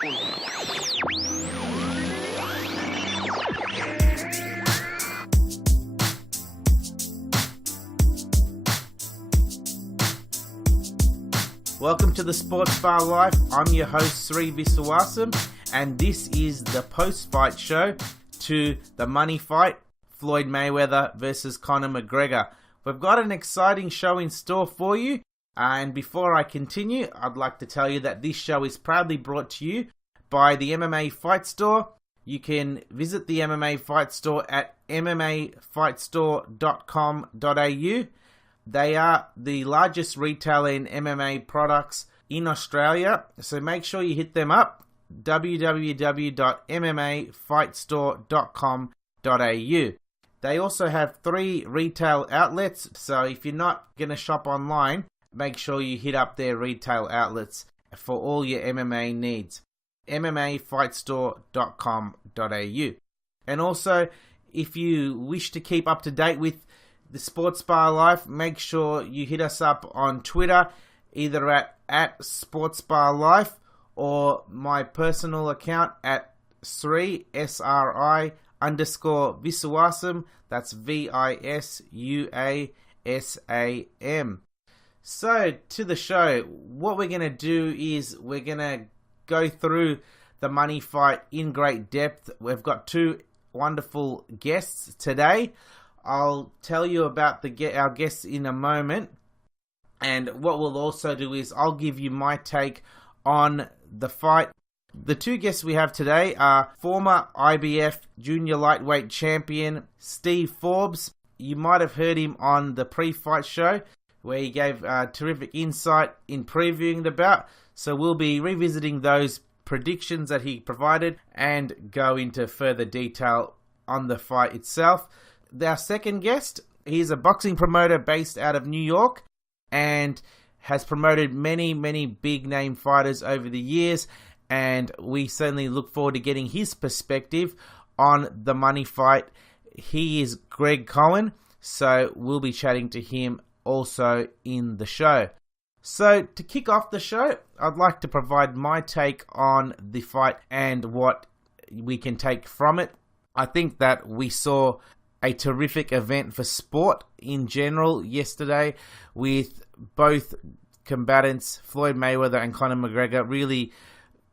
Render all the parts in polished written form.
Welcome to the SportsBar Life. I'm your host Sri Viswasam, and this is the post-fight show to the money fight, Floyd Mayweather versus Conor McGregor. We've got an exciting show in store for you, and before I continue, I'd like to tell you that this show is proudly brought to you by the MMA Fight Store. You can visit the MMA Fight Store at mmafightstore.com.au. They are the largest retailer in MMA products in Australia, so make sure you hit them up, www.mmafightstore.com.au. They also have 3 retail outlets, so if you're not going to shop online, make sure you hit up their retail outlets for all your MMA needs, mmafightstore.com.au. And also, if you wish to keep up to date with the SportsBar Life, make sure you hit us up on Twitter, either at SportsBar Life or my personal account at Sri, S-R-I _Viswasam. That's VISUASAM. So, to the show, what we're going to do is we're going to go through the money fight in great depth. We've got 2 wonderful guests today. I'll tell you about our guests in a moment, and what we'll also do is I'll give you my take on the fight. The 2 guests we have today are former IBF junior lightweight champion Steve Forbes. You might have heard him on the pre-fight show where he gave terrific insight in previewing the bout, so we'll be revisiting those predictions that he provided and go into further detail on the fight itself. Our second guest, he's a boxing promoter based out of New York and has promoted many, many big name fighters over the years, and we certainly look forward to getting his perspective on the money fight. He is Greg Cohen, so we'll be chatting to him also in the show. So to kick off the show, I'd like to provide my take on the fight and what we can take from it. I think that we saw a terrific event for sport in general yesterday, with both combatants, Floyd Mayweather and Conor McGregor, really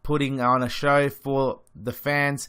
putting on a show for the fans.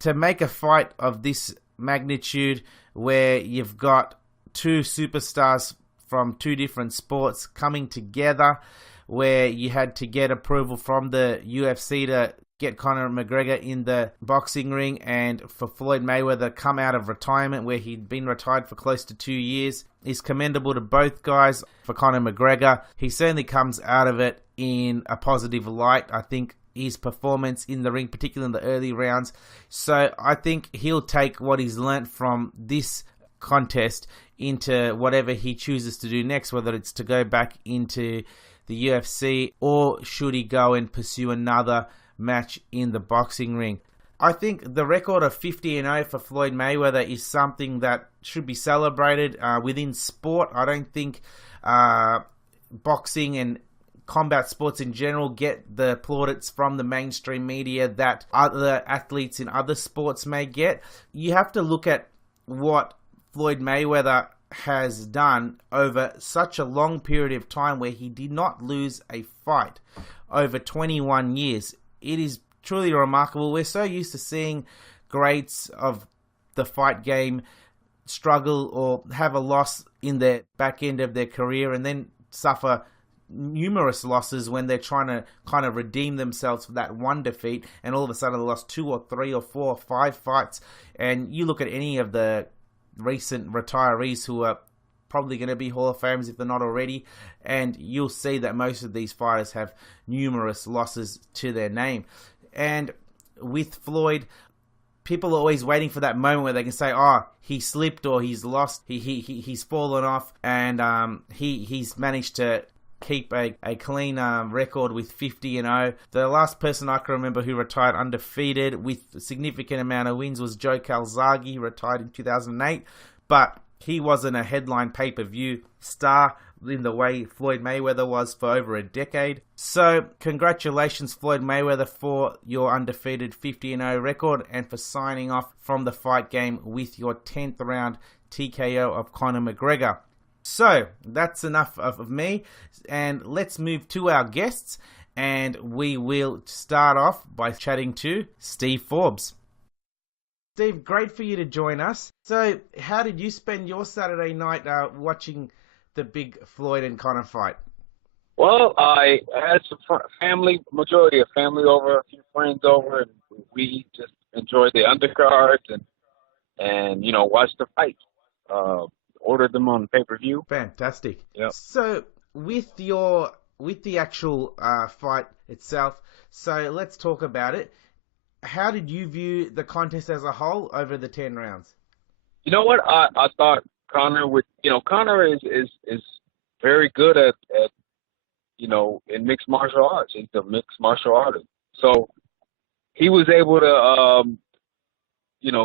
To make a fight of this magnitude, where you've got 2 superstars from 2 different sports coming together, where you had to get approval from the UFC to get Conor McGregor in the boxing ring, and for Floyd Mayweather come out of retirement where he'd been retired for close to 2 years, is commendable to both guys. For Conor McGregor, he certainly comes out of it in a positive light. I think his performance in the ring, particularly in the early rounds, so I think he'll take what he's learnt from this contest into whatever he chooses to do next, whether it's to go back into the UFC or should he go and pursue another match in the boxing ring. I think the record of 50-0 for Floyd Mayweather is something that should be celebrated within sport. I don't think boxing and combat sports in general get the plaudits from the mainstream media that other athletes in other sports may get. You have to look at what Floyd Mayweather has done over such a long period of time, where he did not lose a fight over 21 years. It is truly remarkable. We're so used to seeing greats of the fight game struggle or have a loss in the back end of their career and then suffer numerous losses when they're trying to kind of redeem themselves for that one defeat, and all of a sudden they lost 2 or 3 or 4 or 5 fights. And you look at any of the recent retirees who are probably going to be Hall of Famers if they're not already, and you'll see that most of these fighters have numerous losses to their name. And with Floyd, people are always waiting for that moment where they can say, oh, he slipped or he's lost, he's fallen off, and he's managed to keep a clean record with 50-0. The last person I can remember who retired undefeated with a significant amount of wins was Joe Calzaghe, who retired in 2008. But he wasn't a headline pay-per-view star in the way Floyd Mayweather was for over a decade. So, congratulations, Floyd Mayweather, for your undefeated 50-0 record and for signing off from the fight game with your 10th round TKO of Conor McGregor. So, that's enough of me, and let's move to our guests, and we will start off by chatting to Steve Forbes. Steve, great for you to join us. So, how did you spend your Saturday night watching the big Floyd and Conor fight? Well, I had some family, majority of family over, a few friends over, and we just enjoyed the undercards and watched the fight. Ordered them on pay-per-view. Fantastic. Yep. So, with the actual fight itself, so let's talk about it. How did you view the contest as a whole over the 10 rounds? You know what? I thought Conor would, Conor is very good at in mixed martial arts. He's a mixed martial artist. So he was able to,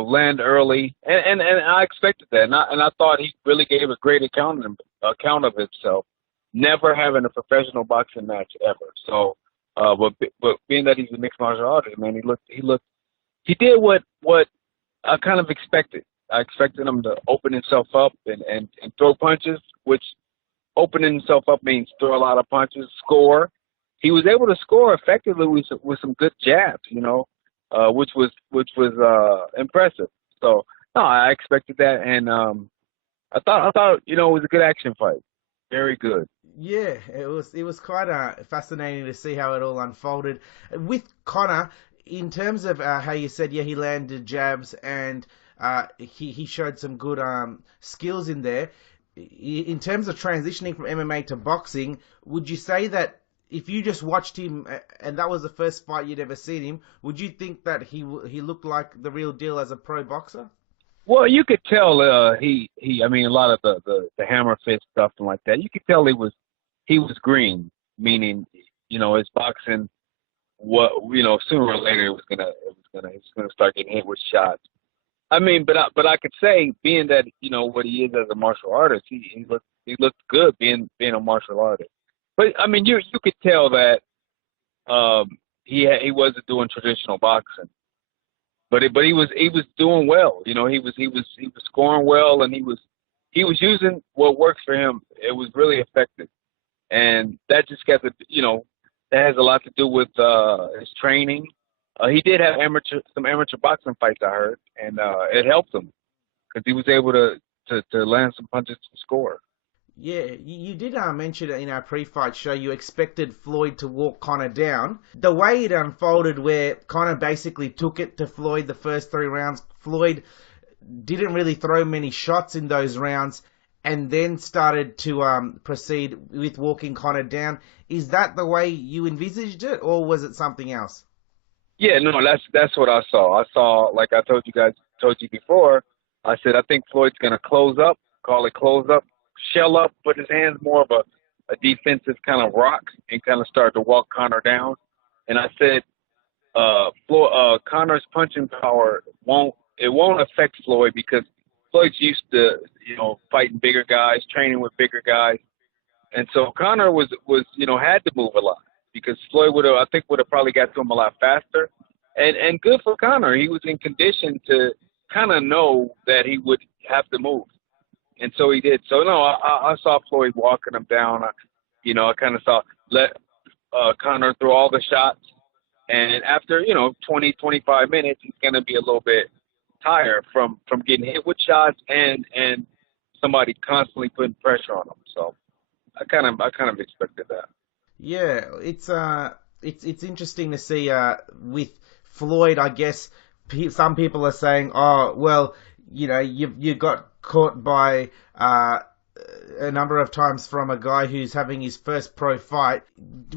land early, and I expected that. And I thought he really gave a great account of himself, never having a professional boxing match ever. So, but being that he's a mixed martial artist, man, he did what I kind of expected. I expected him to open himself up and throw punches, which opening himself up means throw a lot of punches, score. He was able to score effectively with some good jabs, which was impressive. So no, I expected that, and I thought it was a good action fight, very good. Yeah, it was quite fascinating to see how it all unfolded. With Conor, in terms of how you said, he landed jabs and he showed some good skills in there. In terms of transitioning from MMA to boxing, would you say that if you just watched him and that was the first fight you'd ever seen him, would you think that he looked like the real deal as a pro boxer? Well, you could tell a lot of the hammer fist stuff and like that. You could tell he was green, meaning his boxing. Sooner or later he was gonna start getting hit with shots. But I could say, being that what he is as a martial artist, he looked good being a martial artist. But you could tell that he wasn't doing traditional boxing. But he was doing well. He was scoring well, and he was using what works for him. It was really effective, and that just got to that has a lot to do with his training. He did have some amateur boxing fights, I heard, and it helped him because he was able to land some punches to score. Yeah, you did mention in our pre-fight show you expected Floyd to walk Conor down. The way it unfolded, where Conor basically took it to Floyd the first 3 rounds, Floyd didn't really throw many shots in those rounds and then started to proceed with walking Conor down. Is that the way you envisaged it, or was it something else? Yeah, no, that's what I saw. I saw, like I told you before, I said I think Floyd's going to close up, shell up, put his hands more of a defensive kind of rock and kind of start to walk Conor down. And I said Conor's punching power won't affect Floyd because Floyd's used to, fighting bigger guys, training with bigger guys. And so Conor was had to move a lot because Floyd would have probably got to him a lot faster. And good for Conor. He was in condition to kind of know that he would have to move. And so he did. So, no, I saw Floyd walking him down. I kind of saw let Conor throw all the shots. And after, 20, 25 minutes, he's going to be a little bit tired from getting hit with shots and somebody constantly putting pressure on him. So I kind of expected that. Yeah, it's interesting to see with Floyd. I guess some people are saying, oh, well, you got caught by a number of times from a guy who's having his first pro fight.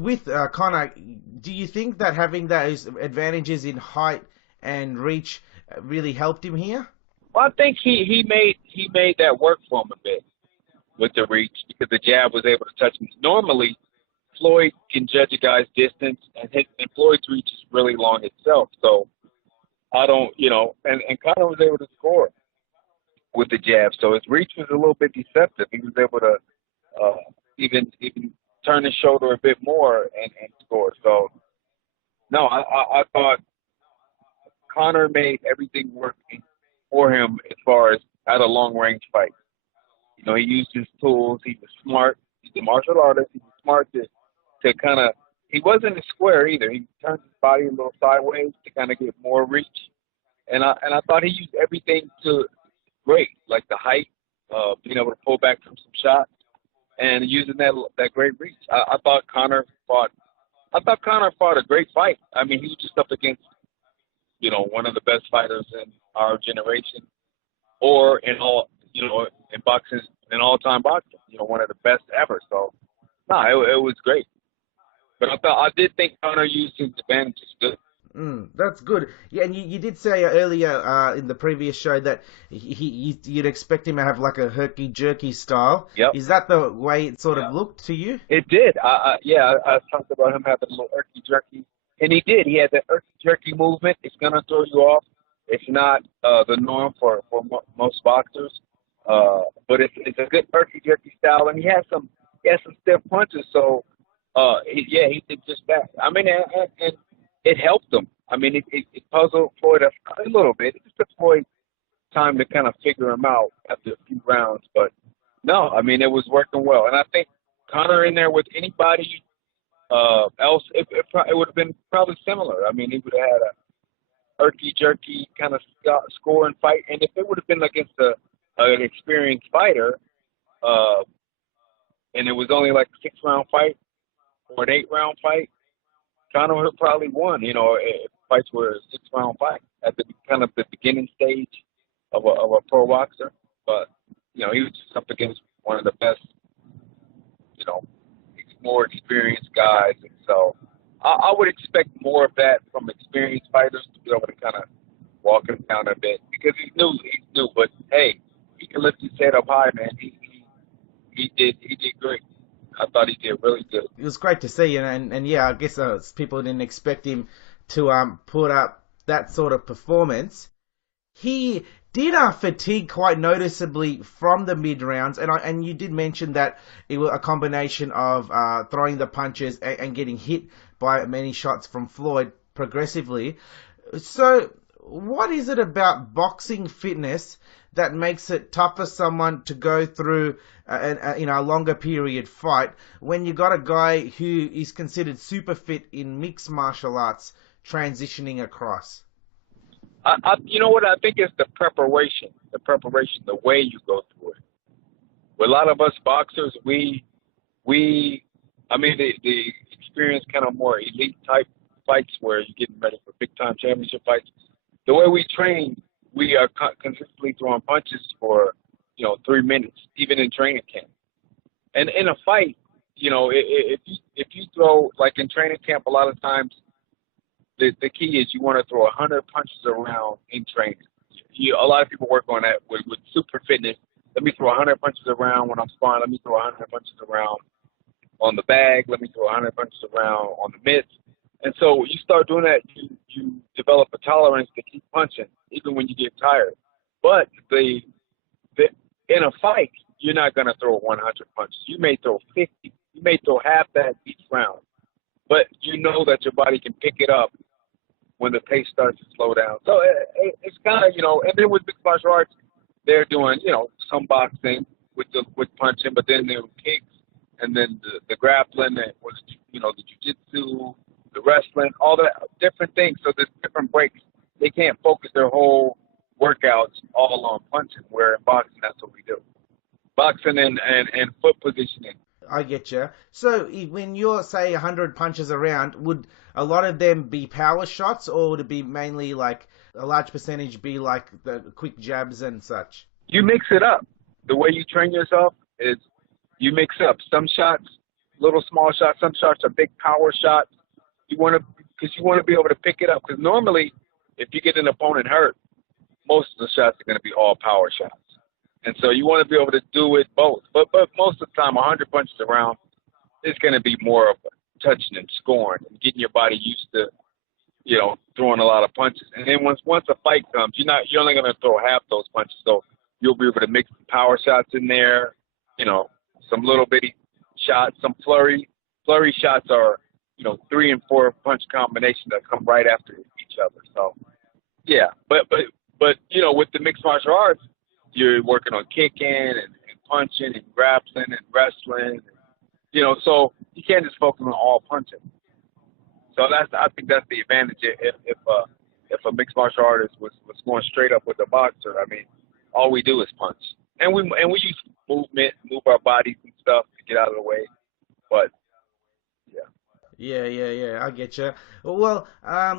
With Conor, do you think that having those advantages in height and reach really helped him here? Well, I think he made that work for him a bit with the reach because the jab was able to touch him. Normally, Floyd can judge a guy's distance, and Floyd's reach is really long itself. So I don't, and Conor was able to score. with the jab. So his reach was a little bit deceptive. He was able to even turn his shoulder a bit more and score. So no, I thought Conor made everything work for him as far as at a long range fight. You know, he used his tools. He was smart. He's a martial artist. He was smart to kind of. He wasn't a square either. He turned his body a little sideways to kind of get more reach. And I thought he used everything to great, like the height, being able to pull back from some shots, and using that great reach. I thought Conor fought. I thought Conor fought a great fight. I mean, he was just up against, you know, one of the best fighters in our generation, or in all, you know, in boxing, in all-time boxing, you know, one of the best ever. So, no, it was great. But I did think Conor used his advantages good. That's good. Yeah, and you did say earlier in the previous show that you'd expect him to have like a herky-jerky style. Yep. Is that the way it sort of looked to you? It did. I talked about him having a little herky-jerky, and he did. He had that herky-jerky movement. It's going to throw you off. It's not the norm for most boxers, but it's a good herky-jerky style, and he has some stiff punches. So, he did just that. I mean, and it helped him. I mean, it puzzled Floyd a little bit. It just took Floyd time to kind of figure him out after a few rounds. But, no, I mean, it was working well. And I think Conor in there with anybody else, it would have been probably similar. I mean, he would have had a herky-jerky kind of scoring fight. And if it would have been against an experienced fighter, and it was only like a 6-round fight or an 8-round fight, Conor would have probably won, you know, if fights were a 6-round fight at the kind of the beginning stage of a pro boxer. But, you know, he was just up against one of the best, you know, more experienced guys. And so I would expect more of that from experienced fighters to be able to kind of walk him down a bit because he's new. But, hey, he can lift his head up high, man. He did great. I thought he did really good. It was great to see, and yeah, I guess people didn't expect him to put up that sort of performance. He did fatigue quite noticeably from the mid rounds, and you did mention that it was a combination of throwing the punches and getting hit by many shots from Floyd progressively. So, what is it about boxing fitness that makes it tough for someone to go through a longer period fight when you got a guy who is considered super fit in mixed martial arts transitioning across? You know what I think is the preparation, the way you go through it. With a lot of us boxers, the experience kind of more elite type fights where you're getting ready for big time championship fights. The way we train, we are consistently throwing punches for, 3 minutes, even in training camp. And in a fight, if you throw, like in training camp, a lot of times the key is you want to throw 100 punches around in training. A lot of people work on that with super fitness. Let me throw 100 punches around when I'm sparring. Let me throw 100 punches around on the bag. Let me throw 100 punches around on the mitts. And so you start doing that, you develop a tolerance to keep punching, even when you get tired. But in a fight, you're not going to throw 100 punches. You may throw 50. You may throw half that each round. But you know that your body can pick it up when the pace starts to slow down. So it's kind of, and then with mixed martial arts, they're doing, some boxing with punching, but then there were kicks, and then the grappling, and was, the jiu-jitsu, the wrestling, all that different things. So there's different breaks. They can't focus their whole workouts all on punching, where in boxing, that's what we do. Boxing and foot positioning. I get you. So when you're, say, 100 punches around, would a lot of them be power shots, or would it be mainly like a large percentage be like the quick jabs and such? You mix it up. The way you train yourself is you mix up some shots, little small shots. Some shots are big power shots. Because you want to be able to pick it up. Because normally, if you get an opponent hurt, most of the shots are going to be all power shots. And so you want to be able to do it both. But most of the time, 100 punches around is going to be more of touching and scoring and getting your body used to, throwing a lot of punches. And then once a fight comes, you're only going to throw half those punches. So you'll be able to mix power shots in there, some little bitty shots, some flurry. Flurry shots are, 3 and 4 punch combinations that come right after each other. So, yeah. But with the mixed martial arts, you're working on kicking and punching and grappling and wrestling. So you can't just focus on all punching. So I think that's the advantage if a mixed martial artist was going straight up with a boxer. I mean, all we do is punch, and we use movement, move our bodies and stuff to get out of the way. But Yeah. I get you. Well,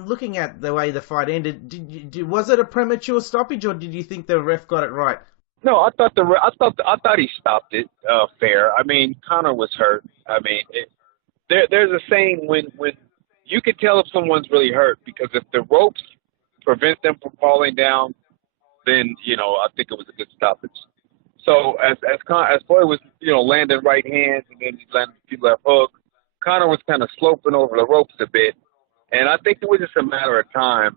looking at the way the fight ended, was it a premature stoppage, or did you think the ref got it right? no, I thought he stopped it fair. I mean, Conor was hurt. I mean, there's a saying when you can tell if someone's really hurt because if the ropes prevent them from falling down, then I think it was a good stoppage. So as Floyd was landing right hands and then he landed a few left hooks, Conor was kind of sloping over the ropes a bit, and I think it was just a matter of time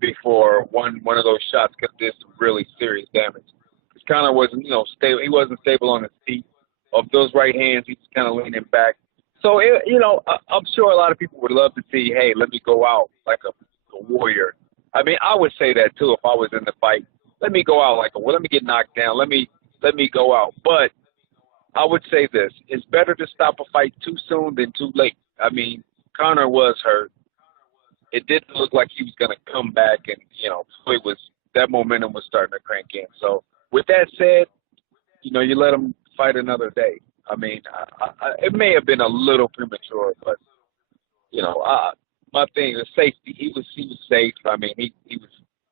before one of those shots could do some really serious damage. Because Conor wasn't stable. He wasn't stable on his feet. Of those right hands, he was kind of leaning back. So I'm sure a lot of people would love to see, hey, let me go out like a warrior. I mean, I would say that too if I was in the fight. Let me go out let me get knocked down. Let me go out. But I would say this: it's better to stop a fight too soon than too late. I mean, Conor was hurt. It didn't look like he was going to come back, and that momentum was starting to crank in. So with that said, you let him fight another day. I mean, it may have been a little premature, but my thing is safety. He was safe. I mean, he was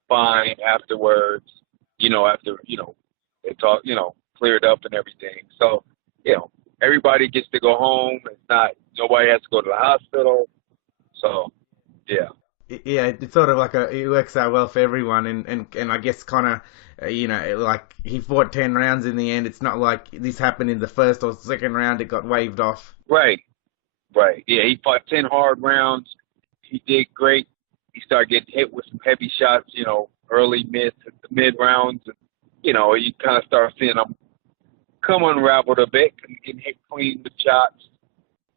fine afterwards. After it talked, cleared up and everything. So everybody gets to go home. It's not nobody has to go to the hospital. So yeah. Yeah, it's sort of like it works out well for everyone, and I guess Conor, like he fought 10 rounds in the end. It's not like this happened in the first or second round. It got waved off. Right. Yeah, he fought 10 hard rounds. He did great. He started getting hit with some heavy shots, early mid rounds, and you kind of start seeing him come unraveled a bit and getting hit clean with shots.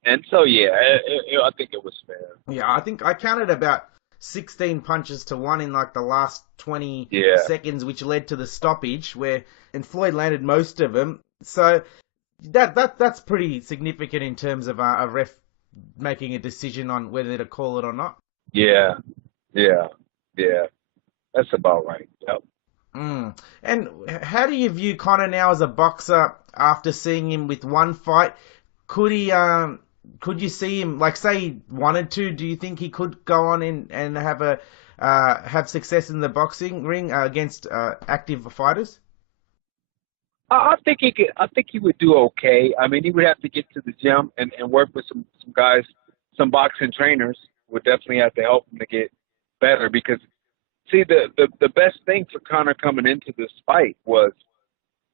And so yeah, I think it was fair. Yeah, I think I counted about 16 punches to one in like the last 20 seconds, which led to the stoppage and Floyd landed most of them. So that's pretty significant in terms of a ref making a decision on whether to call it or not. Yeah. That's about right. Yep. And how do you view Conor now as a boxer after seeing him with one fight? Could you see him, like, say he wanted to? Do you think he could go on and have success in the boxing ring against active fighters? I think he could. I think he would do okay. I mean, he would have to get to the gym and work with some guys, some boxing trainers would definitely have to help him to get better. Because, see, the best thing for Conor coming into this fight was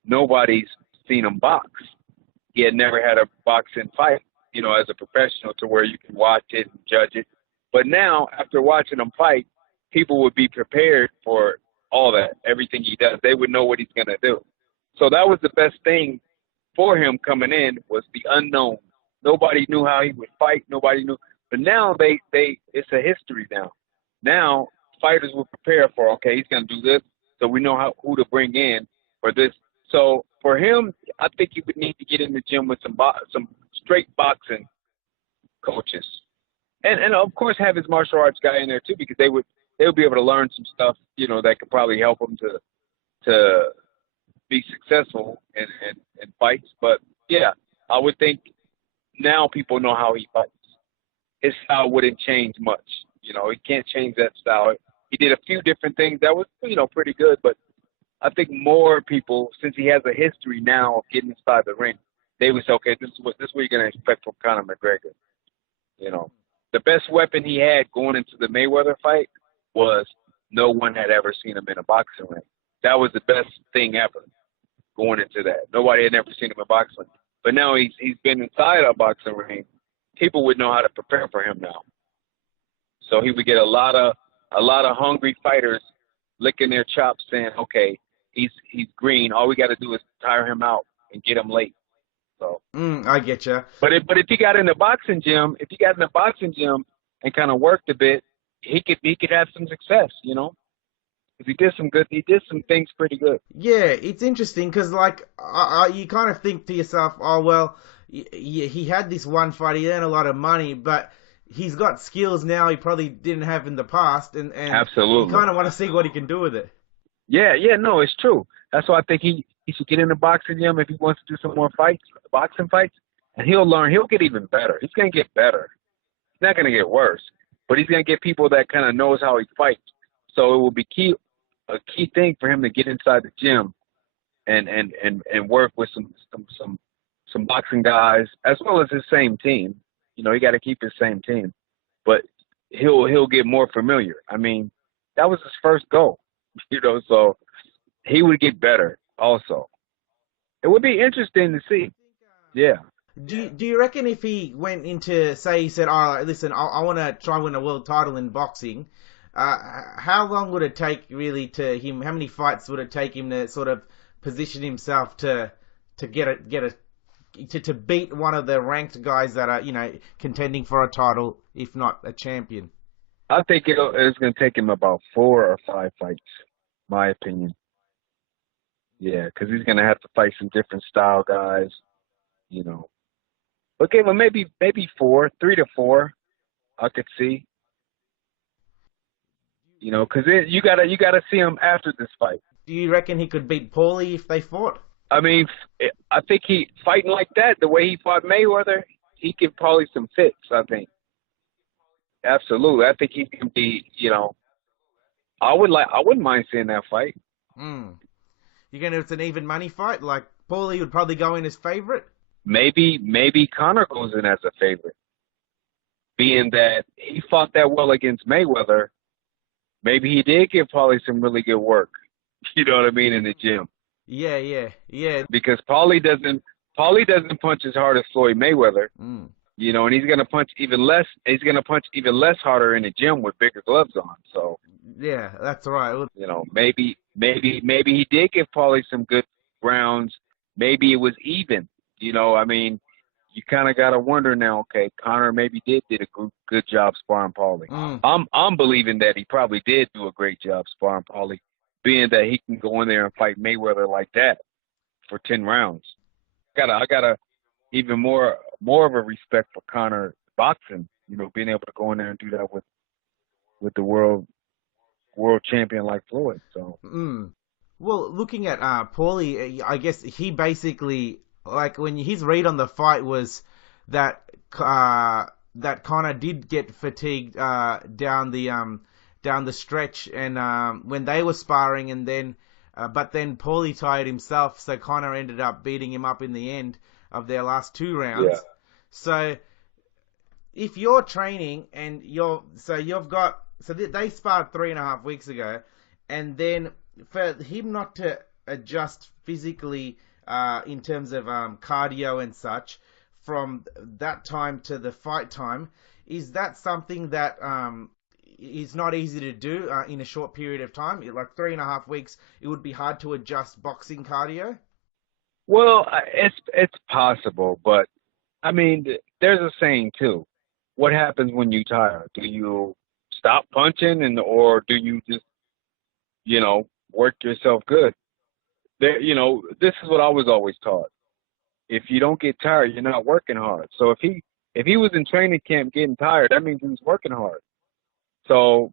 nobody's seen him box. He had never had a boxing fight, as a professional to where you can watch it and judge it. But now, after watching him fight, people would be prepared for all that, everything he does. They would know what he's going to do. So that was the best thing for him coming in was the unknown. Nobody knew how he would fight. Nobody knew. But now it's a history now. Now fighters will prepare for, okay, he's going to do this, so we know who to bring in for this. So for him, I think he would need to get in the gym with some straight boxing coaches, and of course have his martial arts guy in there too, because they would be able to learn some stuff, that could probably help him to be successful in fights. But yeah, I would think now people know how he fights. His style wouldn't change much. He can't change that style. He did a few different things that was, pretty good, but I think more people, since he has a history now of getting inside the ring, they would say, okay, this is what you're going to expect from Conor McGregor. The best weapon he had going into the Mayweather fight was no one had ever seen him in a boxing ring. That was the best thing ever going into that. Nobody had ever seen him in boxing. But now he's been inside a boxing ring. People would know how to prepare for him now. So he would get a lot of hungry fighters licking their chops saying, okay, he's green. All we got to do is tire him out and get him late. So, I get you. but if he got in the boxing gym, and kind of worked a bit, he could have some success. You know, if he did some things pretty good. Yeah, it's interesting because, like, you kind of think to yourself, oh, well, he had this one fight, he earned a lot of money, but he's got skills now he probably didn't have in the past, and Absolutely. you kind of want to see what he can do with it. Yeah, no, it's true. That's why I think he should get in the boxing gym if he wants to do some more boxing fights, and he'll learn. He'll get even better. He's going to get better. He's not going to get worse, but he's going to get people that kind of knows how he fights. So it will be a key thing for him to get inside the gym and work with some boxing guys as well as his same team. You know, he got to keep his same team, but he'll get more familiar. I mean, that was his first go, you know, so he would get better also. It would be interesting to see. Yeah. Do you reckon if he went into, say, he said, all right, listen, I want to try and win a world title in boxing, how long would it take really to him? How many fights would it take him to sort of position himself to beat one of the ranked guys that are, you know, contending for a title, if not a champion? I think it's going to take him about 4 or 5 fights, my opinion. Yeah, because he's going to have to fight some different style guys, you know. But give him maybe 4, 3 to 4. I could see. You know, because you gotta see him after this fight. Do you reckon he could beat Paulie if they fought? I mean, I think he fighting like that, the way he fought Mayweather, he give Paulie some fits. I think. Absolutely, I think he can be. You know, I wouldn't mind seeing that fight. You gonna it's an even money fight? Like Paulie would probably go in as favorite. Maybe Conor goes in as a favorite, being that he fought that well against Mayweather. Maybe he did give Paulie some really good work. You know what I mean, in the gym. Yeah. Because Paulie doesn't punch as hard as Floyd Mayweather. You know, and he's gonna punch even less. He's gonna punch even less harder in the gym with bigger gloves on. So yeah, that's right. You know, maybe he did give Paulie some good rounds. Maybe it was even. You know, I mean, you kind of got to wonder now, okay, Conor maybe did a good job sparring Paulie. I'm believing that he probably did do a great job sparring Paulie, being that he can go in there and fight Mayweather like that for 10 rounds. I got a even more of a respect for Conor boxing, you know, being able to go in there and do that with the world champion like Floyd. So Well, looking at Paulie, I guess he basically, like, when his read on the fight was that that Conor did get fatigued down the stretch, and when they were sparring, and then but then Paulie tired himself, so Conor ended up beating him up in the end of their last 2 rounds. Yeah. So if you're training and they sparred 3.5 weeks ago, and then for him not to adjust physically in terms of cardio and such from that time to the fight time, is that something that is not easy to do in a short period of time? Like 3.5 weeks, it would be hard to adjust boxing cardio? Well, it's possible, but I mean, there's a saying too. What happens when you tire? Do you stop punching or do you just, you know, work yourself good? There, you know, this is what I was always taught. If you don't get tired, you're not working hard. So if he was in training camp getting tired, that means he was working hard. So,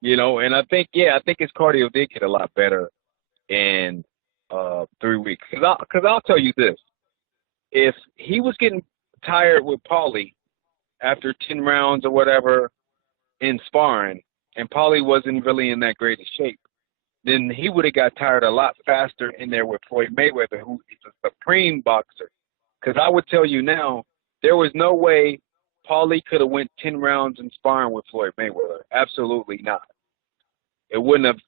you know, and I think his cardio did get a lot better in 3 weeks. Because I'll tell you this. If he was getting tired with Paulie after 10 rounds or whatever in sparring, and Paulie wasn't really in that great of shape, then he would have got tired a lot faster in there with Floyd Mayweather, who is a supreme boxer. Because I would tell you now, there was no way Paulie could have went 10 rounds in sparring with Floyd Mayweather. Absolutely not. It wouldn't have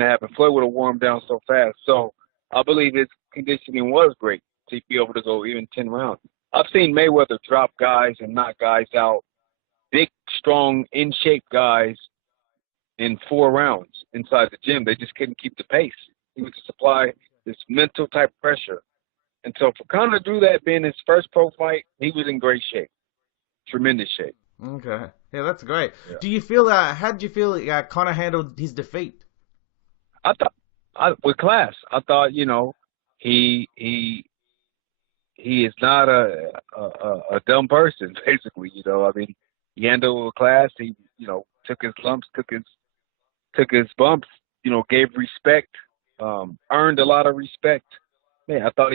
happened. Floyd would have warmed down so fast. So I believe his conditioning was great to be able to go even 10 rounds. I've seen Mayweather drop guys and knock guys out, big, strong, in-shape guys in 4 rounds inside the gym. They just couldn't keep the pace. He was to supply this mental type pressure. And so for Conor to do that, being his first pro fight, he was in great shape, tremendous shape. Okay. Yeah, that's great. Yeah. Do you feel? How did you feel Conor handled his defeat? I thought, with class, I thought, he is not a dumb person, basically. I mean, he handled it with class. He, took his lumps, took his bumps. Gave respect, earned a lot of respect. Man, I thought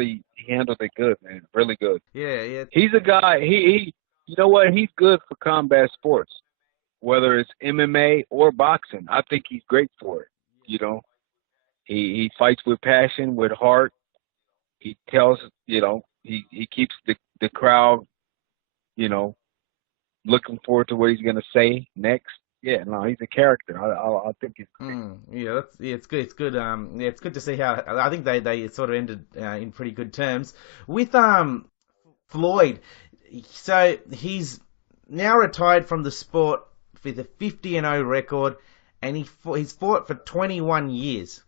he handled it good, man, really good. Yeah, yeah. He's a guy. He you know what? He's good for combat sports, whether it's MMA or boxing. I think he's great for it. He fights with passion, with heart. He tells, he keeps the crowd, looking forward to what he's gonna say next. Yeah, no, he's a character. I think he's great. It's good. It's good. It's good to see how I think they sort of ended in pretty good terms with Floyd. So he's now retired from the sport with a 50-0 record, and he's fought for 21 years,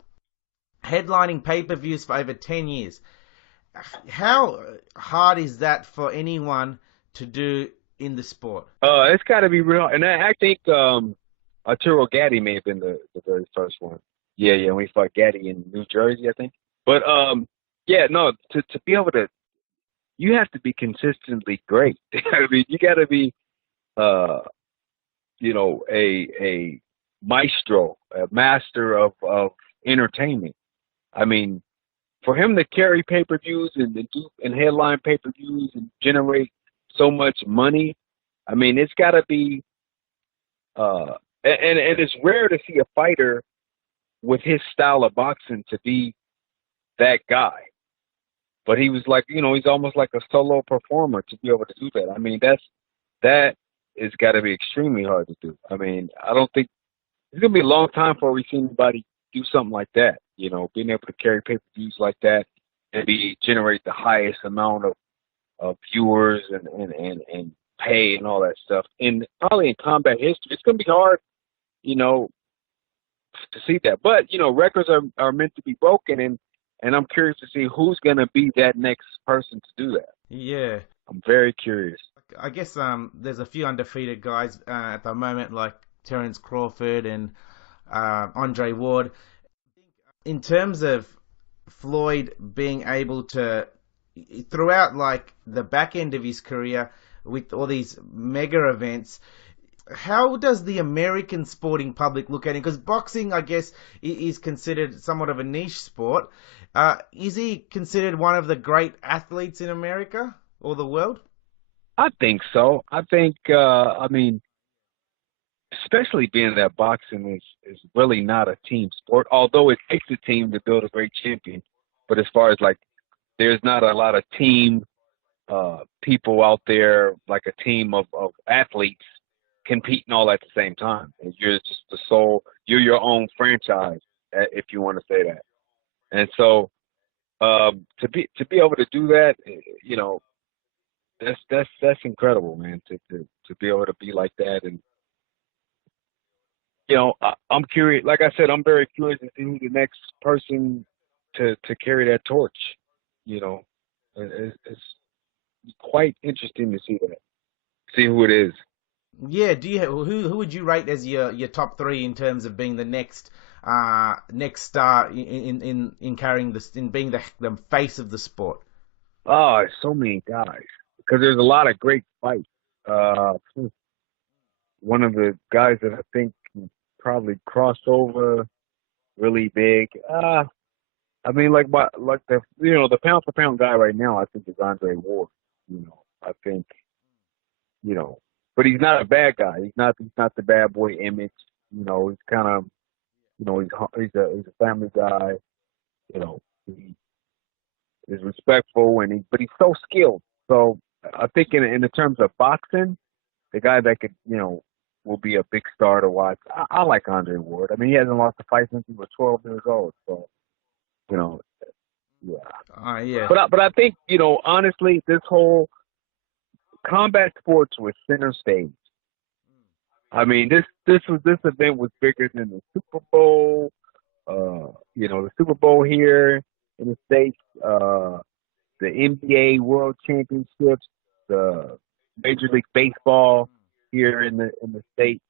headlining pay-per-views for over 10 years. How hard is that for anyone to do in the sport? It's got to be real, and I think Arturo Gatti may have been the very first one. Yeah, when we fought Gatti in New Jersey, I think. But to be able to, you have to be consistently great. I mean, you got to be, a maestro, a master of entertainment. I mean, for him to carry pay-per-views and headline pay-per-views and generate so much money, I mean, it's got to be, and it's rare to see a fighter with his style of boxing to be that guy. But he was like, he's almost like a solo performer to be able to do that. I mean, that has got to be extremely hard to do. I mean, I don't think it's going to be a long time before we see anybody do something like that, being able to carry pay-per-views like that and generate the highest amount of viewers and pay and all that stuff. And probably in combat history, it's going to be hard, to see that. But, records are meant to be broken, and I'm curious to see who's going to be that next person to do that. Yeah. I'm very curious. I guess there's a few undefeated guys at the moment, like Terence Crawford and Andre Ward. In terms of Floyd being able to, throughout like the back end of his career with all these mega events, how does the American sporting public look at him? Because boxing, I guess, is considered somewhat of a niche sport. Is he considered one of the great athletes in America or the world? I think so. I think, especially being that boxing is really not a team sport, although it takes a team to build a great champion. But as far as like, there's not a lot of team people out there, like a team of athletes competing all at the same time. And you're just you're your own franchise, if you want to say that. And so to be able to do that, that's incredible, man. To be able to be like that. And I'm curious. Like I said, I'm very curious to see who the next person to carry that torch. It's quite interesting to see that. See who it is. Yeah. Who would you rate as your top three in terms of being the next star in carrying this, in being the face of the sport? Oh, so many guys, because there's a lot of great fights. One of the guys that I think probably crossed over really big. The pound for pound guy right now, I think, is Andre Ward. I think, but he's not a bad guy. He's not the bad boy image. He's kind of, he's a family guy. He is respectful, but he's so skilled. So I think in the terms of boxing, the guy that could, will be a big star to watch. I like Andre Ward. I mean, he hasn't lost a fight since he was 12 years old. So, yeah. Yeah. But I think, honestly, this whole combat sports was center stage. I mean, this event was bigger than the Super Bowl. the Super Bowl here in the States, the NBA World Championships, the Major League Baseball here in the States,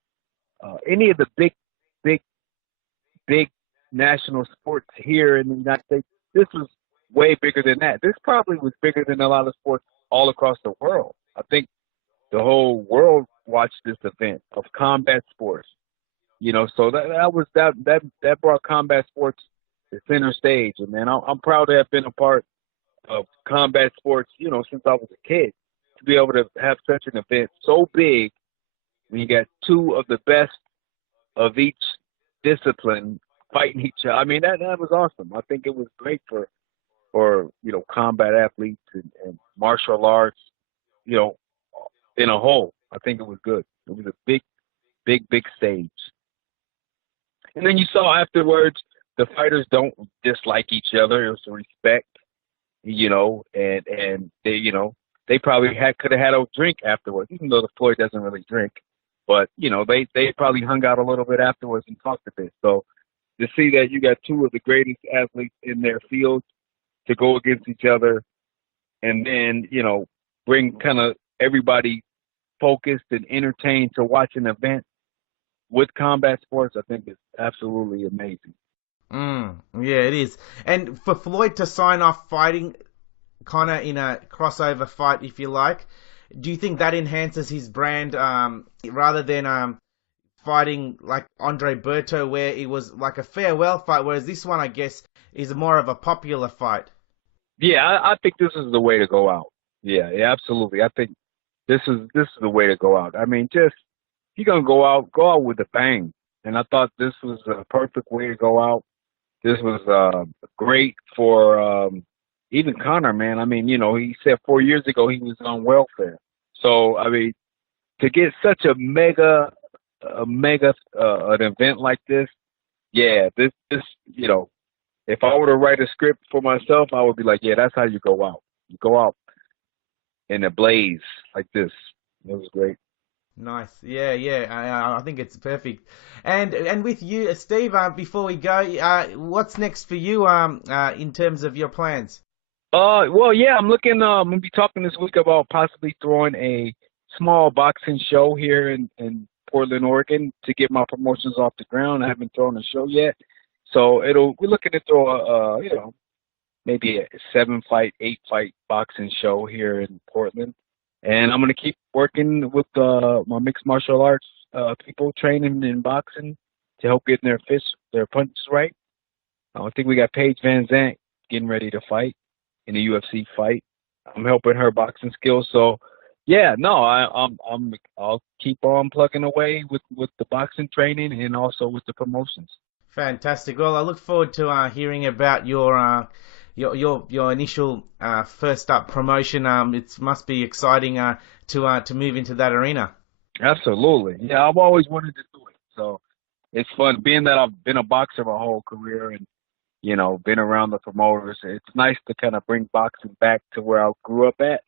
any of the big, big national sports here in the United States. This was way bigger than that. This probably was bigger than a lot of sports all across the world. I think the whole world watched this event of combat sports. So that brought combat sports to center stage. And man, I'm proud to have been a part of combat sports, since I was a kid, to be able to have such an event so big when you got two of the best of each discipline fighting each other. I mean, that was awesome. I think it was great for combat athletes and martial arts, in a whole. I think it was good. It was a big, big, big stage. And then you saw afterwards, the fighters don't dislike each other. It was respect, and they probably could have had a drink afterwards, even though the Floyd doesn't really drink. But, they probably hung out a little bit afterwards and talked a bit. So to see that you got two of the greatest athletes in their fields to go against each other and then, bring kind of everybody focused and entertained to watch an event with combat sports, I think is absolutely amazing. Yeah, it is. And for Floyd to sign off fighting Conor in a crossover fight, if you like, do you think that enhances his brand rather than fighting like Andre Berto, where it was like a farewell fight, whereas this one, I guess, is more of a popular fight? Yeah, I think this is the way to go out. Yeah, absolutely. I think this is the way to go out. I mean, just if you're gonna go out with a bang. And I thought this was a perfect way to go out. This was great for even Conor, man. I mean, he said 4 years ago he was on welfare. So I mean, to get such a mega an event like this, yeah, this if I were to write a script for myself, I would be like, yeah, that's how you go out. You go out in a blaze like this. It was great. Nice. Yeah. I think it's perfect. And with you, Steve, before we go, what's next for you in terms of your plans? Well, yeah, I'm looking. I'm gonna be talking this week about possibly throwing a small boxing show here in Portland, Oregon, to get my promotions off the ground. I haven't thrown a show yet, so we're looking to throw maybe a 7-fight, 8-fight boxing show here in Portland. And I'm going to keep working with my mixed martial arts people training in boxing to help get their punches right. I think we got Paige Van Zandt getting ready to fight in a UFC fight. I'm helping her boxing skills. So, yeah, no, I'll keep on plugging away with the boxing training and also with the promotions. Fantastic. Well, I look forward to hearing about your initial first up promotion. It must be exciting to move into that arena. Absolutely. Yeah, I've always wanted to do it. So it's fun. Being that I've been a boxer my whole career and, been around the promoters, it's nice to kind of bring boxing back to where I grew up at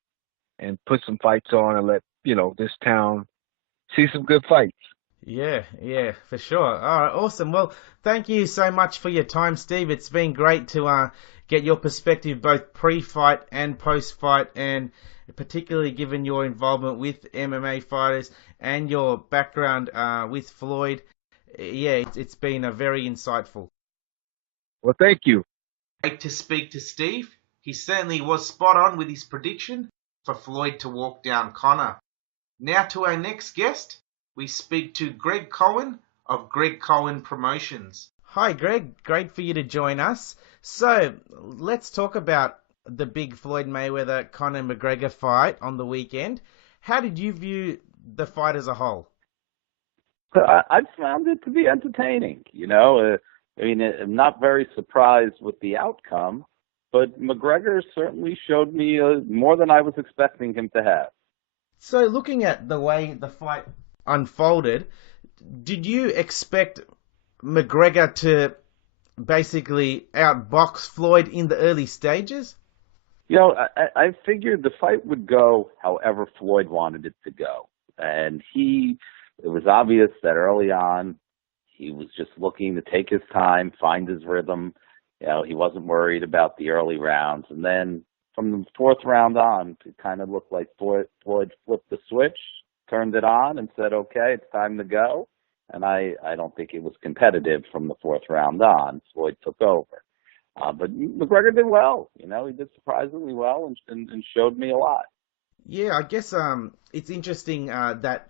and put some fights on and let, this town see some good fights. Yeah, for sure. All right, awesome. Well, thank you so much for your time, Steve. It's been great to get your perspective both pre-fight and post-fight, and particularly given your involvement with MMA fighters and your background with Floyd. Yeah, it's been a very insightful. Well, thank you. Great to speak to Steve. He certainly was spot on with his prediction for Floyd to walk down Conor. Now to our next guest. We speak to Greg Cohen of Greg Cohen Promotions. Hi, Greg. Great for you to join us. So, let's talk about the big Floyd Mayweather-Conor McGregor fight on the weekend. How did you view the fight as a whole? I found it to be entertaining. I'm not very surprised with the outcome, but McGregor certainly showed me more than I was expecting him to have. So, looking at the way the fight unfolded, did you expect McGregor to basically outbox Floyd in the early stages? I figured the fight would go however Floyd wanted it to go. And it was obvious that early on He was just looking to take his time, find his rhythm. He wasn't worried about the early rounds. And then from the fourth round on, it kind of looked like Floyd flipped the switch, turned it on, and said, okay, it's time to go. And I don't think it was competitive from the fourth round on. Floyd took over. But McGregor did well. He did surprisingly well and showed me a lot. Yeah, I guess it's interesting that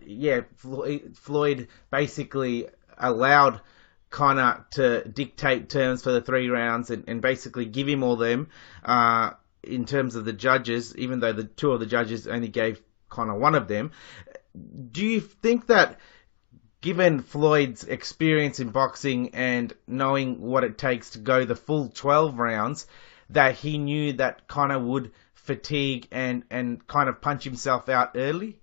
Floyd basically allowed Conor to dictate terms for the 3 rounds and basically give him all them in terms of the judges, even though the 2 of the judges only gave Conor 1 of them. Do you think that, given Floyd's experience in boxing and knowing what it takes to go the full 12 rounds, that he knew that Conor would fatigue and kind of punch himself out early?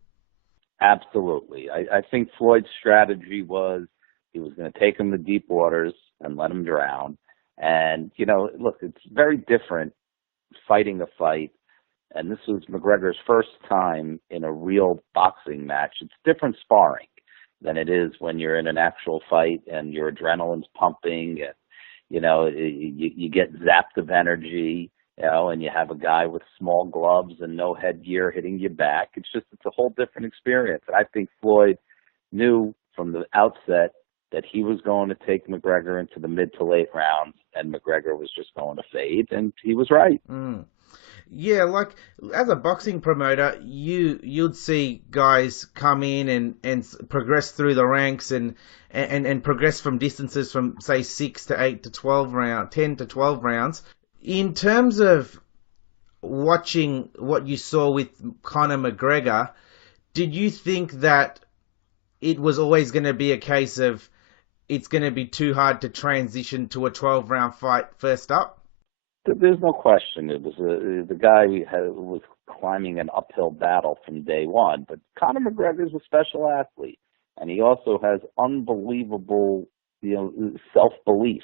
Absolutely. I think Floyd's strategy was he was going to take him to deep waters and let him drown. And, look, it's very different fighting a fight. And this was McGregor's first time in a real boxing match. It's different sparring than it is when you're in an actual fight and your adrenaline's pumping and, you get zapped of energy, and you have a guy with small gloves and no headgear hitting your back. It's a whole different experience. And I think Floyd knew from the outset that he was going to take McGregor into the mid to late rounds, and McGregor was just going to fade, and he was right. Yeah, like as a boxing promoter, you'd see guys come in and progress through the ranks and progress from distances from say 6 to 8 to 12 rounds, 10 to 12 rounds. In terms of watching what you saw with Conor McGregor, did you think that it was always going to be a case of it's going to be too hard to transition to a 12-round fight first up? There's no question. It was the guy was climbing an uphill battle from day one. But Conor McGregor is a special athlete, and he also has unbelievable, self-belief.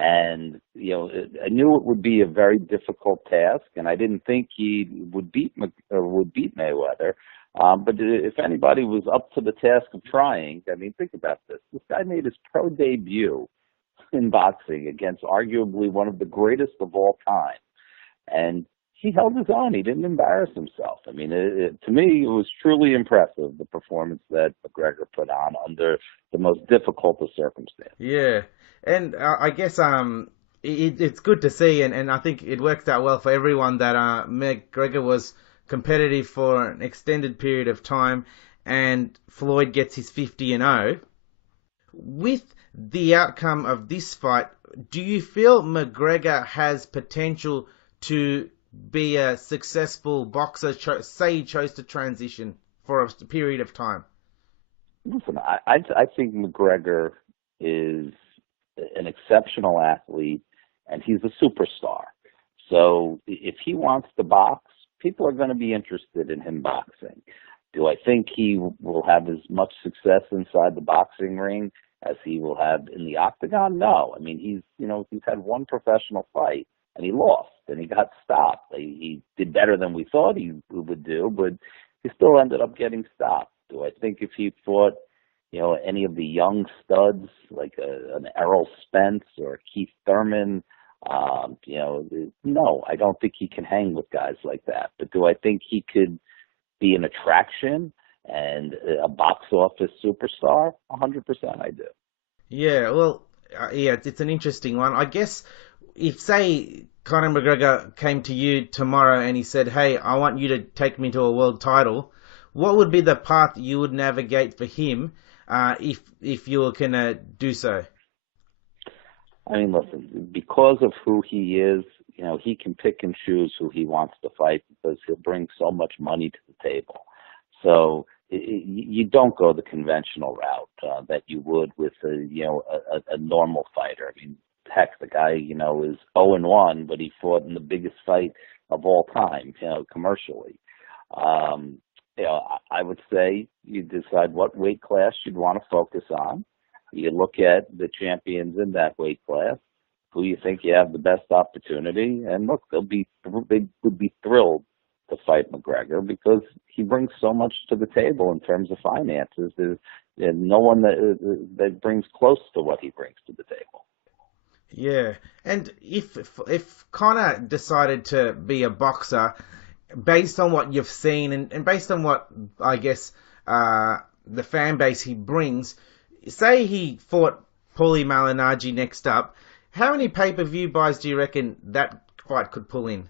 And I knew it would be a very difficult task, and I didn't think he would beat Mayweather. But if anybody was up to the task of trying, think about this. This guy made his pro debut in boxing against arguably one of the greatest of all time. And he held his own. He didn't embarrass himself. To me, it was truly impressive, the performance that McGregor put on under the most difficult of circumstances. Yeah. And I guess it's good to see, and I think it worked out well for everyone that McGregor was competitive for an extended period of time, and Floyd gets his 50-0. With the outcome of this fight, do you feel McGregor has potential to be a successful boxer, say he chose to transition for a period of time? Listen, I think McGregor is an exceptional athlete, and he's a superstar. So if he wants to box, people are going to be interested in him boxing. Do I think he will have as much success inside the boxing ring as he will have in the octagon? No. He's had one professional fight, and he lost, and he got stopped. He did better than we thought he would do, but he still ended up getting stopped. Do I think if he fought any of the young studs like an Errol Spence or Keith Thurman, no, I don't think he can hang with guys like that. But do I think he could be an attraction and a box office superstar? 100% I do. Yeah, well, it's an interesting one. I guess if, say, Conor McGregor came to you tomorrow and he said, hey, I want you to take me to a world title, what would be the path you would navigate for him if you were going to do so? Listen, because of who he is, he can pick and choose who he wants to fight because he'll bring so much money to the table. So you don't go the conventional route that you would with a normal fighter. Heck, the guy, is 0-1, but he fought in the biggest fight of all time, commercially. I would say you decide what weight class you'd want to focus on. You look at the champions in that weight class, who you think you have the best opportunity, and look, they would be thrilled to fight McGregor because he brings so much to the table in terms of finances. There's no one that brings close to what he brings to the table. Yeah, and if Conor decided to be a boxer, based on what you've seen and based on what I guess the fan base he brings, say he fought Paulie Malignaggi next up, how many pay-per-view buys do you reckon that fight could pull in?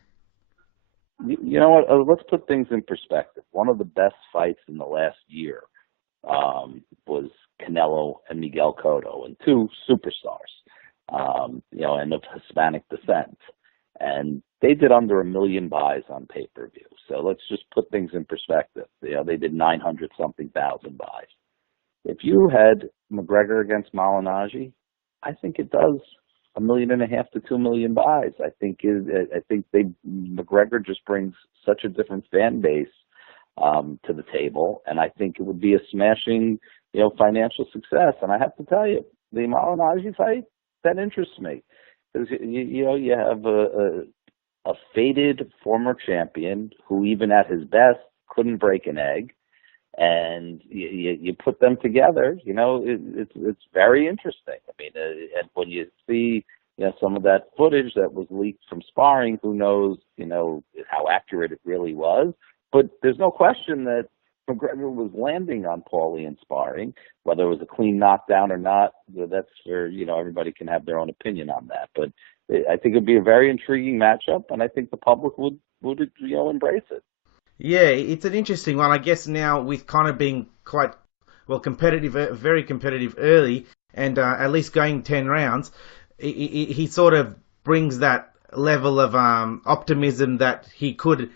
You know what? Let's put things in perspective. One of the best fights in the last year was Canelo and Miguel Cotto, and two superstars, and of Hispanic descent. And they did under 1 million buys on pay-per-view. So let's just put things in perspective. They did 900-something thousand buys. If you had McGregor against Malignaggi, I think it does 1.5 million to 2 million buys. I think McGregor just brings such a different fan base to the table, and I think it would be a smashing, financial success. And I have to tell you, the Malignaggi fight, that interests me, because you have a faded former champion who, even at his best, couldn't break an egg, and you put them together. It's very interesting. I mean, and when you see some of that footage that was leaked from sparring, who knows how accurate it really was. But there's no question that McGregor was landing on Paulie in sparring. Whether it was a clean knockdown or not, that's where everybody can have their own opinion on that. But I think it'd be a very intriguing matchup, and I think the public would embrace it. Yeah, it's an interesting one. I guess now with Conor being quite competitive, very competitive early, and at least going 10 rounds, he sort of brings that level of optimism that he could,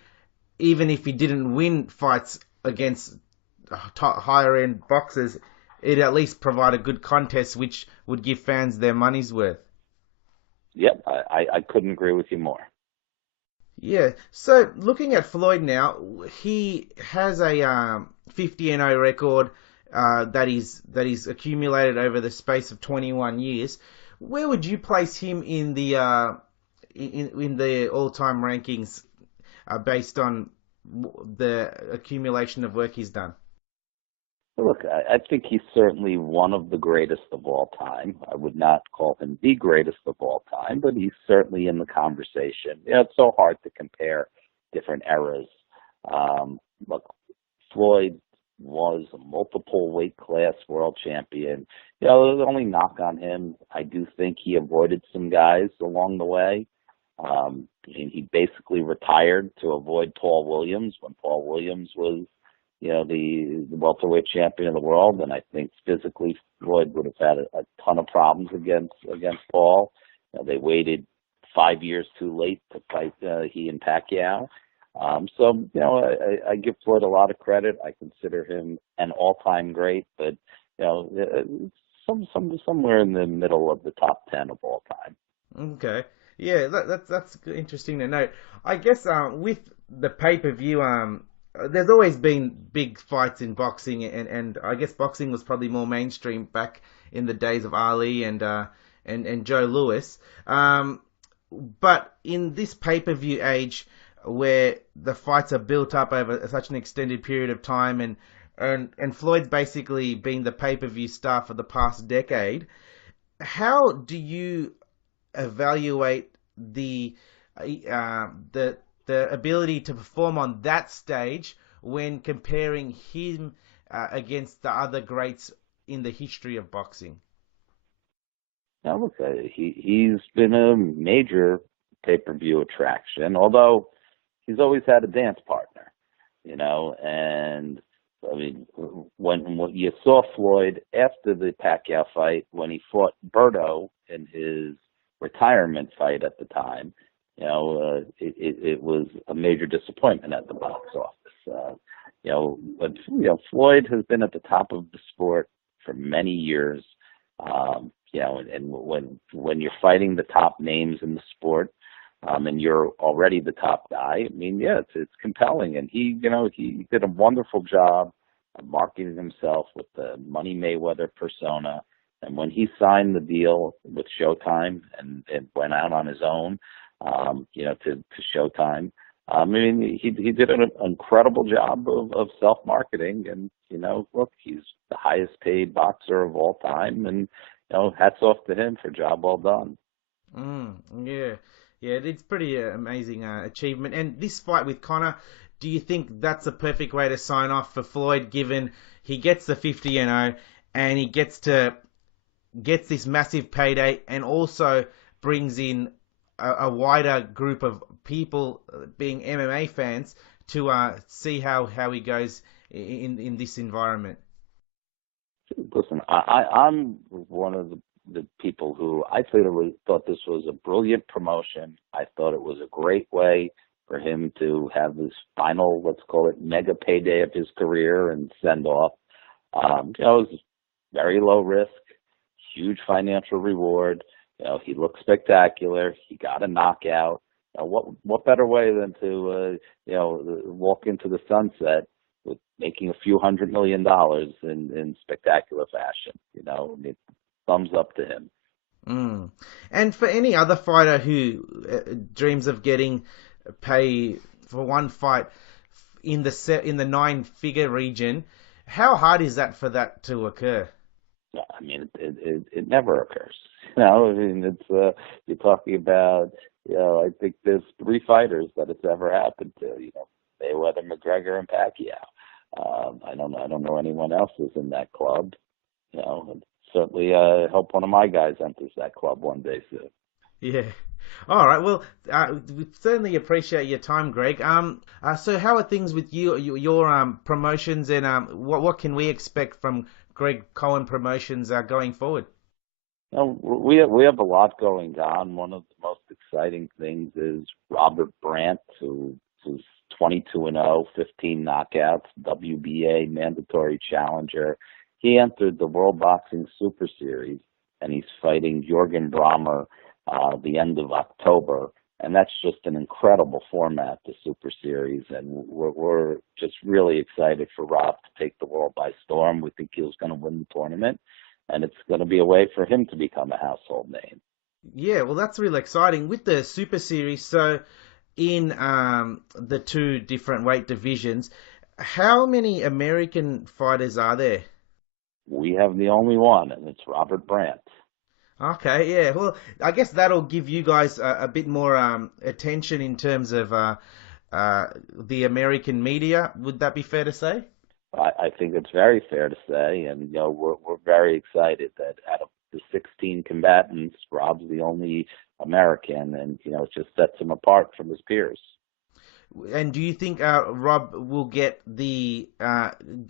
even if he didn't win fights against higher end boxers, it at least provide a good contest which would give fans their money's worth. Yep, I couldn't agree with you more. Yeah, so looking at Floyd now, he has a 50-0 record that is accumulated over the space of 21 years. Where would you place him in the all-time rankings based on the accumulation of work he's done? Look, I think he's certainly one of the greatest of all time. I would not call him the greatest of all time, but he's certainly in the conversation. It's so hard to compare different eras. Look, Floyd was a multiple weight class world champion. The only knock on him, I do think he avoided some guys along the way. He basically retired to avoid Paul Williams when Paul Williams was the welterweight champion of the world, and I think physically Floyd would have had a ton of problems against Paul. They waited 5 years too late to fight he and Pacquiao. So I give Floyd a lot of credit. I consider him an all-time great, but somewhere in the middle of the top 10 of all time. Okay, yeah, that's interesting to note. I guess with the pay-per-view, there's always been big fights in boxing, and I guess boxing was probably more mainstream back in the days of Ali and Joe Louis. But in this pay-per-view age, where the fights are built up over such an extended period of time, and Floyd's basically been the pay-per-view star for the past decade, how do you evaluate the ability to perform on that stage when comparing him against the other greats in the history of boxing? Now, look, he's been a major pay-per-view attraction, although he's always had a dance partner, and I mean, when you saw Floyd after the Pacquiao fight, when he fought Berto in his retirement fight at the time, it was a major disappointment at the box office. But Floyd has been at the top of the sport for many years. And when you're fighting the top names in the sport, and you're already the top guy, I mean, yeah, it's compelling. And he did a wonderful job of marketing himself with the Money Mayweather persona. And when he signed the deal with Showtime and went out on his own, to Showtime, I mean, he did an incredible job of self-marketing, and look, he's the highest paid boxer of all time, and hats off to him for a job well done. Yeah, yeah, it's pretty amazing achievement. And this fight with Conor, do you think that's a perfect way to sign off for Floyd, given he gets the 50-0 and he gets this massive payday, and also brings in a wider group of people, being MMA fans, to see how he goes in this environment? Listen, I'm one of the people who I thought this was a brilliant promotion. I thought it was a great way for him to have this final, let's call it, mega payday of his career and send off. It was very low risk, huge financial reward. He looked spectacular. He got a knockout. What better way than to walk into the sunset with making a few $100 million in spectacular fashion? I mean, thumbs up to him. And for any other fighter who dreams of getting pay for one fight in the 9-figure region, how hard is that for that to occur? I mean, it never occurs. I mean, it's you're talking about. I think there's 3 fighters that it's ever happened to. Mayweather-McGregor and Pacquiao. I don't know anyone else who's in that club. And certainly hope one of my guys enters that club one day soon. Yeah. All right. Well, we certainly appreciate your time, Greg. So how are things with your promotions, and what can we expect from Greg Cohen Promotions going forward? We have a lot going on. One of the most exciting things is Robert Brandt, who's 22-0, 15 knockouts, WBA mandatory challenger. He entered the World Boxing Super Series, and he's fighting Jorgen Brammer the end of October. And that's just an incredible format, the Super Series. And we're just really excited for Rob to take the world by storm. We think he's going to win the tournament, and it's going to be a way for him to become a household name. Yeah, well, that's really exciting. With the Super Series, so in the 2 different weight divisions, how many American fighters are there? We have the only one, and it's Robert Brandt. Okay, yeah. Well, I guess that'll give you guys a bit more attention in terms of the American media. Would that be fair to say? I think it's very fair to say, and we're very excited that out of the 16 combatants, Rob's the only American, and it just sets him apart from his peers. And do you think Rob will get the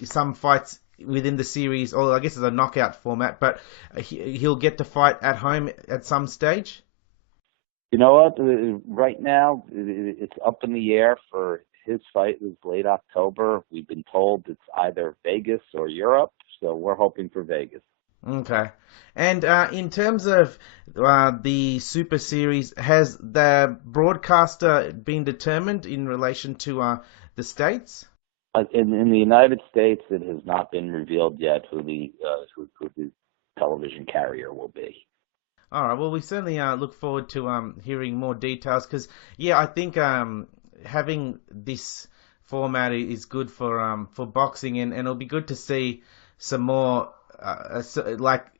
some fights within the series, or I guess it's a knockout format, but he'll get to fight at home at some stage? You know what? Right now, it's up in the air for his fight. Is late October. We've been told it's either Vegas or Europe, so we're hoping for Vegas. Okay. And in terms of the Super Series, has the broadcaster been determined in relation to the States? In the United States, it has not been revealed yet who the television carrier will be. All right. Well, we certainly look forward to hearing more details, because, yeah, I think having this format is good for boxing, and it'll be good to see some more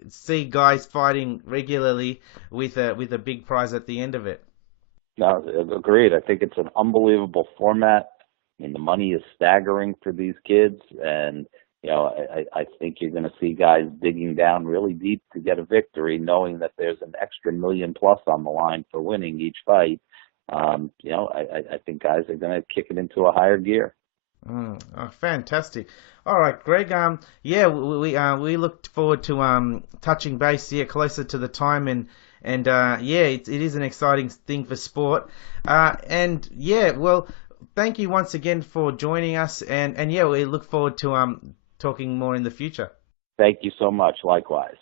see guys fighting regularly with a big prize at the end of it. No, agreed. I think it's an unbelievable format. I mean, the money is staggering for these kids, and I think you're going to see guys digging down really deep to get a victory, knowing that there's an extra $1 million+ on the line for winning each fight. I think guys are going to kick it into a higher gear. Fantastic. All right, Greg. Yeah, we look forward to touching base closer to the time, and yeah, it is an exciting thing for sport. And yeah, well, thank you once again for joining us, and yeah, we look forward to talking more in the future. Thank you so much. Likewise.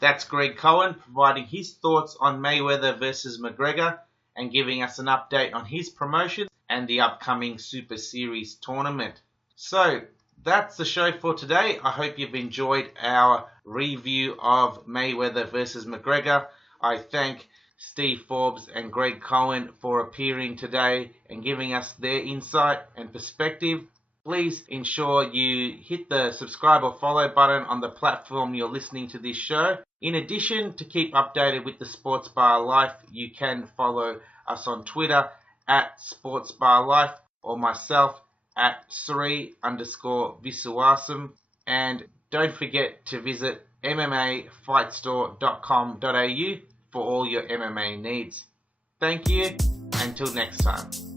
That's Greg Cohen providing his thoughts on Mayweather versus McGregor and giving us an update on his promotion and the upcoming Super Series tournament. So that's the show for today. I hope you've enjoyed our review of Mayweather versus McGregor. I thank Steve Forbes and Greg Cohen for appearing today and giving us their insight and perspective. Please ensure you hit the subscribe or follow button on the platform you're listening to this show. In addition, to keep updated with the Sports Bar Life, you can follow us on Twitter at SportsBar Life or myself at Sri_Visuasam. And don't forget to visit MMAfightstore.com.au for all your MMA needs. Thank you. Until next time.